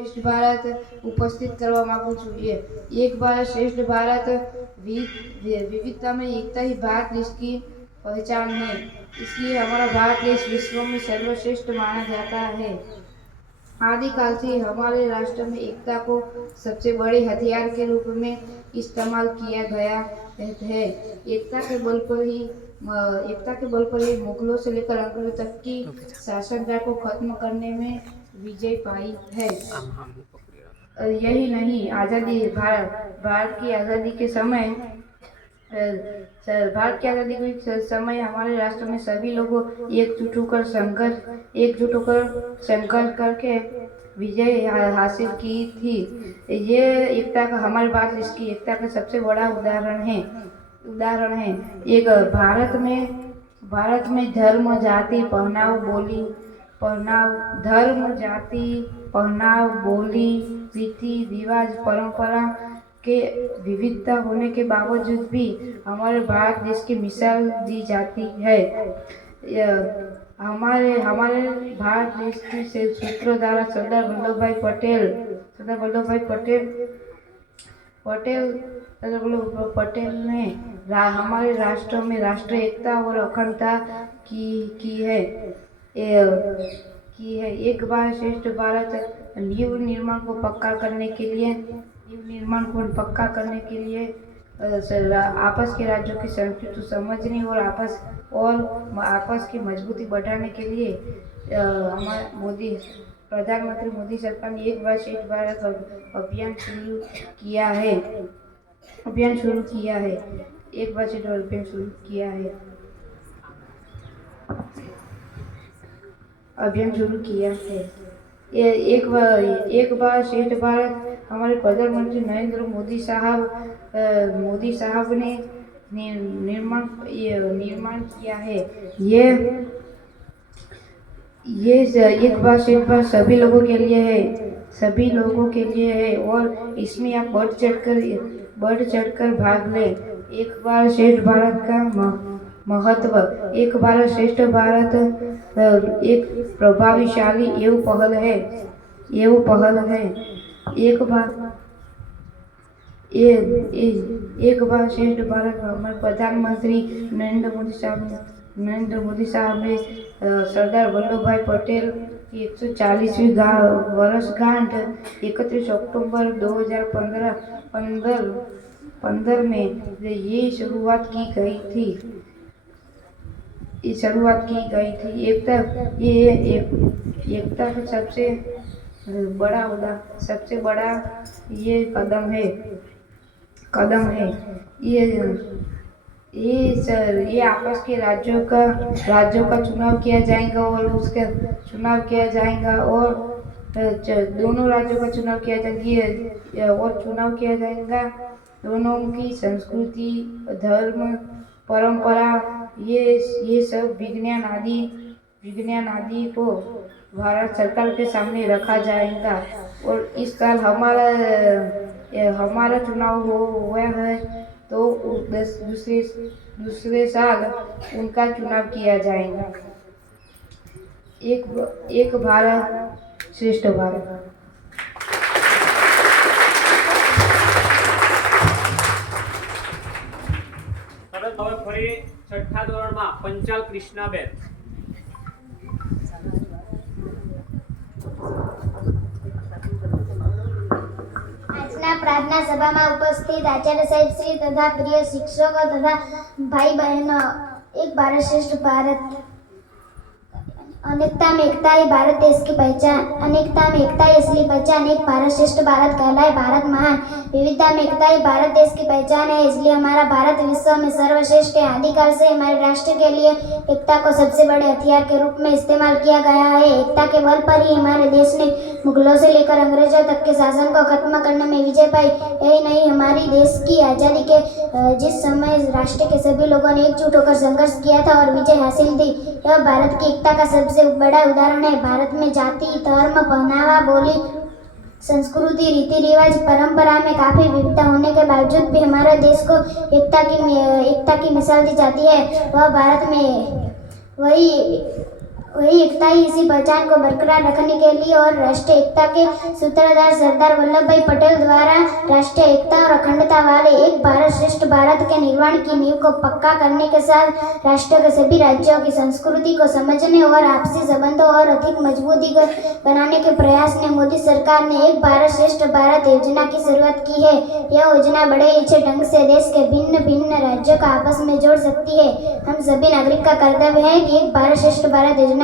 શ્રેષ્ઠ ભારત ઉપસ્થિત કરવા માંગુ છું। ये एक भारत श्रेष्ठ भारत विविधता में एकता ही भारत देश की पहचान है। इसलिए हमारा भारत देश विश्व में सर्वश्रेष्ठ माना जाता है। आदिकाल से हमारे राष्ट्र में एकता को सबसे बड़े हथियार के रूप में इस्तेमाल किया गया है। एकता के बल पर ही मुगलों से लेकर अंग्रेजों तक की शासनदार को खत्म करने में विजय पाई है। यही नहीं, भारत की आज़ादी के समय हमारे राष्ट्र में सभी लोगों एकजुट होकर संघर्ष करके विजय हासिल की थी। ये एकता का हमारे भारत देश की एकता का सबसे बड़ा उदाहरण है। एक भारत में धर्म, जाति, पहनाव, बोली, रीति रिवाज, परंपरा के विविधता होने के बावजूद भी हमारे भारत देश की मिसाल दी जाती है। हमारे भारत देश की सूत्रधार सरदार वल्लभ भाई पटेल ने हमारे राष्ट्र में राष्ट्रीय एकता और अखंडता की है। एक भारत श्रेष्ठ भारत नींव निर्माण को पक्का करने के लिए आपस के राज्यों की संस्कृति समझने और आपस की मजबूती बढ़ाने के लिए हमारे प्रधानमंत्री मोदी सरकार ने एक भारत श्रेष्ठ भारत अभियान शुरू किया है। एक भारत श्रेष्ठ भारत अभियान शुरू किया है। एक भारत श्रेष्ठ भारत हमारे प्रधानमंत्री नरेंद्र मोदी साहब ने निर्माण किया है। ये एक भारत श्रेष्ठ भारत सभी लोगों के लिए है और इसमें आप बढ़ चढ़कर भाग लें। एक भारत श्रेष्ठ भारत का महत्व। एक भारत श्रेष्ठ भारत एक प्रभावशाली एवं पहल है। एक भारत श्रेष्ठ भारत हमारे प्रधानमंत्री नरेंद्र मोदी साहब ने सरदार वल्लभ भाई पटेल की 140वीं वर्षगांठ 31 अक्टूबर 2015 में ये शुरुआत की गई थी। एकता का सबसे बड़ा ये कदम है। ये आपस के राज्यों का चुनाव किया जाएगा और दोनों राज्यों का चुनाव किया जाएगा। दोनों की संस्कृति, धर्म, परंपरा ये सब विज्ञान आदि को भारत सरकार के सामने रखा जाएगा। और इस साल हमारा चुनाव हुआ है तो दूसरे साल उनका चुनाव किया जाएगा। एक भारत श्रेष्ठ भारत। હવે ફરી છઠ્ઠા ધોરણમાં પંચાલ કૃષ્ણાબેન। આજના પ્રાર્થના સભામાં ઉપસ્થિત આચાર્ય સાહેબ શ્રી તથા પ્રિય શિક્ષકો તથા ભાઈ બહેનો, એક भारत श्रेष्ठ भारत, अनेकता में एकता ही भारत देश की पहचान, अनेकता में एकता ही असली पहचान। एक भारत श्रेष्ठ भारत कहलाए भारत महान, विविधता में एकता ही भारत देश की पहचान है। इसलिए हमारा भारत विश्व में सर्वश्रेष्ठ है। आदिकाल से हमारे राष्ट्र के लिए एकता को सबसे बड़े हथियार के रूप में इस्तेमाल किया गया है। एकता के बल पर ही हमारे देश ने मुगलों से लेकर अंग्रेजों तक के शासन को खत्म करने में विजय पाई। यही नहीं, हमारी देश की आज़ादी के जिस समय राष्ट्र के सभी लोगों ने एकजुट होकर संघर्ष किया था और विजय हासिल थी, यह भारत की एकता का सबसे बड़ा उदाहरण है। भारत में जाति, धर्म, पहनावा, बोली, संस्कृति, रीति रिवाज, परंपरा में काफ़ी विविधता होने के बावजूद भी हमारे देश को एकता की मिसाल दी जाती है। वह भारत में वही एकता ही इसी पहचान को बरकरार रखने के लिए और राष्ट्रीय एकता के सूत्रधार सरदार वल्लभ भाई पटेल द्वारा राष्ट्रीय एकता और अखंडता वाले एक भारत श्रेष्ठ भारत के निर्माण की नींव को पक्का करने के साथ राष्ट्र के सभी राज्यों की संस्कृति को समझने और आपसी संबंधों और अधिक मजबूती को बनाने के प्रयास ने मोदी सरकार ने एक भारत श्रेष्ठ भारत योजना की शुरुआत की है। यह योजना बड़े अच्छे ढंग से देश के भिन्न भिन्न राज्यों को आपस में जोड़ सकती है। हम सभी नागरिक का कर्तव्य है कि एक भारत श्रेष्ठ भारत योजना